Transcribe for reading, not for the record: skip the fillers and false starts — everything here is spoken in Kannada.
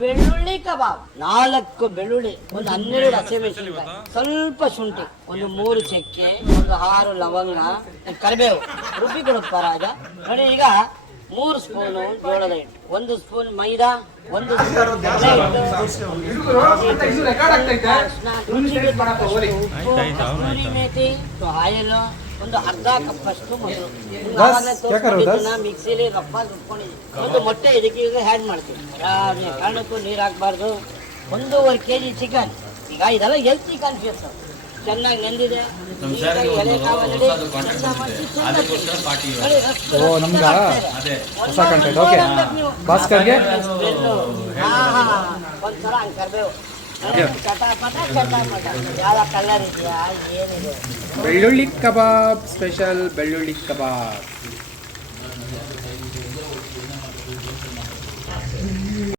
ಬೆಳ್ಳುಳ್ಳಿ ಕಬಾಬ್ 4 ಬೆಳ್ಳುಳ್ಳಿ, ಒಂದು 12 ಹಸಿಮೆಣಸಿನಕಾಯಿ, ಸ್ವಲ್ಪ ಶುಂಠಿ, ಒಂದು 3 ಚಕ್ಕೆ, ಒಂದು 6 ಲವಂಗ, ಕರಿಬೇವು ರುಬ್ಬಿ ಕೊಡುತ್ತ ರಾಜ. ನೋಡಿ ಈಗ 3 ಸ್ಪೂನು ಜೋಳದ ಹಿಟ್ಟು, 1 ಸ್ಪೂನ್ ಮೈದಾ, 1 ಸ್ಪೂನ್ ರುಚಿಗೆ ತಕ್ಕಷ್ಟು ಉಪ್ಪು, ಕಸ್ತೂರಿ ಮೇಥಿ, ಆಯಿಲ್, ಒಂದು ಅರ್ಧ ಕಪ್ ಅಷ್ಟು ಮೊಸರು. ಮಿಕ್ಸಿಲಿ ರಫಾಗಿ ರುಬ್ಕೊಂಡಿದ್ದೀವಿ. ಒಂದು ಮೊಟ್ಟೆ ಇದಕ್ಕೆ ಈಗ ಹ್ಯಾಡ್ ಮಾಡ್ತೀವಿ. ಯಾವುದೇ ಕಾರಣಕ್ಕೂ ನೀರು ಹಾಕಬಾರ್ದು. 1.5 kg ಚಿಕನ್. ಈಗ ಇದೆಲ್ಲ ಹೆಲ್ತಿ ಕಾನ್ಫಿಯಸ್, ಚೆನ್ನಾಗಿ ನೆಂದಿದೆ. ಎಲೆ ಕಾವಲಡಿ ಒಂದ್ಸಲ ಹಂಗೆ ಕರ್ಬೇವು ಯಾವ ಕಲರ್ ಇದೆಯಾ ಏನಿದೆ. ಬೆಳ್ಳುಳ್ಳಿ ಕಬಾಬ್ ಸ್ಪೆಷಲ್ ಬೆಳ್ಳುಳ್ಳಿ ಕಬಾಬ್.